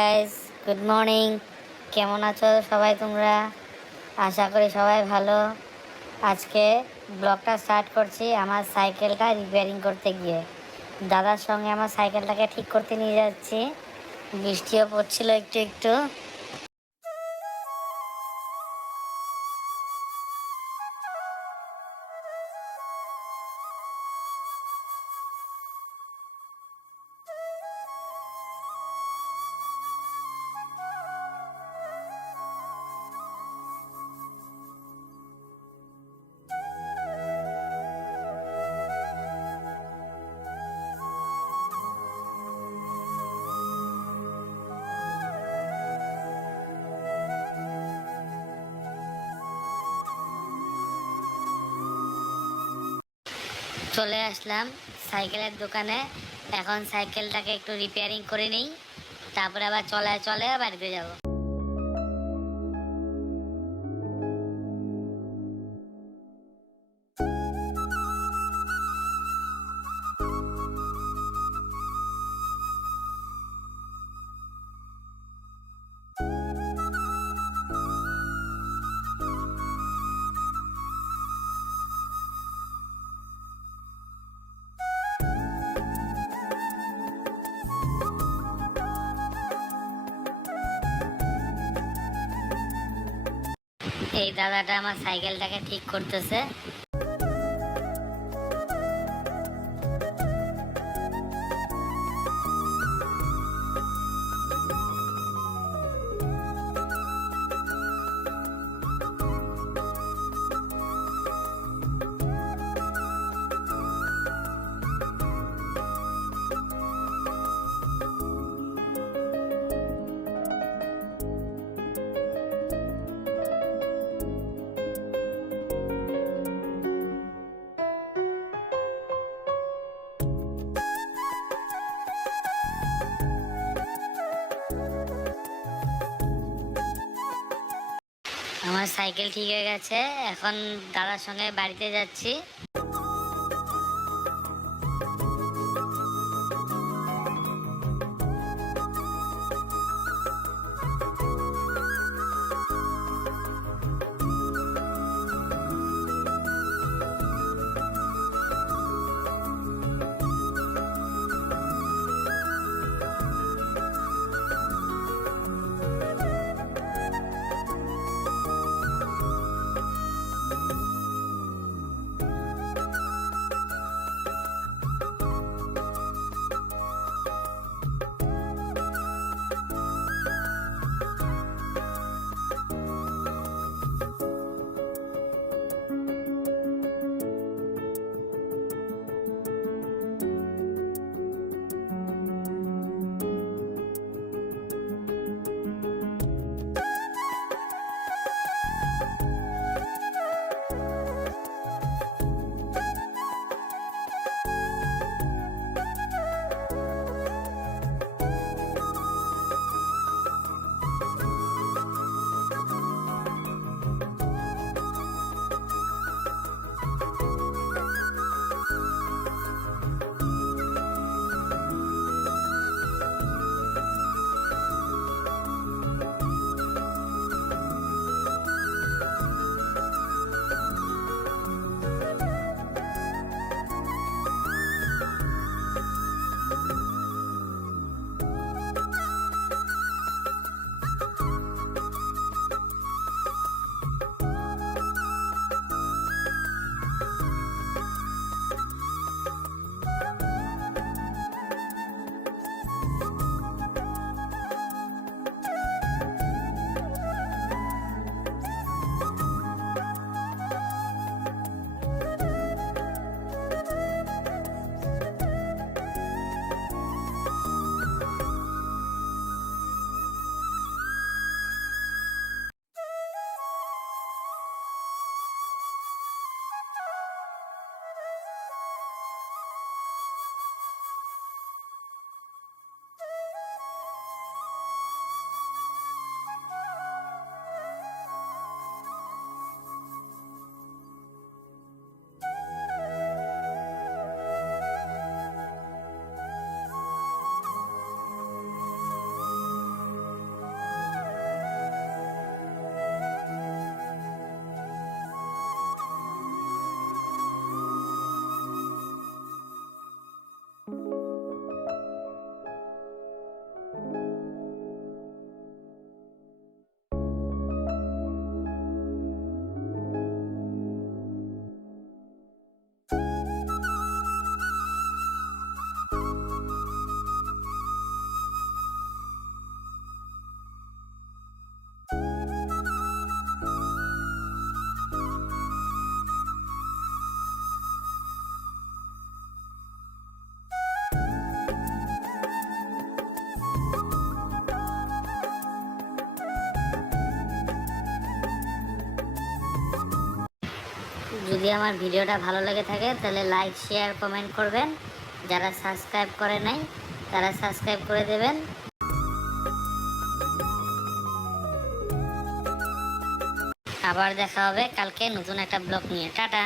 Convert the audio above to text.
Guys, good morning. কেমন আছো সবাই তোমরা? আশা করি সবাই ভালো। আজকে ব্লগটা স্টার্ট করছি আমার সাইকেলটা রিপেয়ারিং করতে গিয়ে। দাদার সঙ্গে আমার সাইকেলটাকে ঠিক করতে নিয়ে যাচ্ছি। বৃষ্টিও পড়ছিল একটু একটু। চলে আসলাম সাইকেলের দোকানে। এখন সাইকেলটাকে একটু রিপেয়ারিং করে নিই, তারপরে আবার চলে চলে বাড়িতে যাব। এই দাদাটা আমার সাইকেলটাকে ঠিক করতেছে। আমার সাইকেল ঠিক হয়ে গেছে। এখন দাদার সঙ্গে বাড়িতে যাচ্ছি। যদি আমার ভিডিওটা ভালো লেগে থাকে তাহলে লাইক শেয়ার কমেন্ট করবেন। যারা সাবস্ক্রাইব করে নাই তারা সাবস্ক্রাইব করে দেবেন। আবার দেখা হবে কালকে নতুন একটা ব্লগ নিয়ে। টাটা।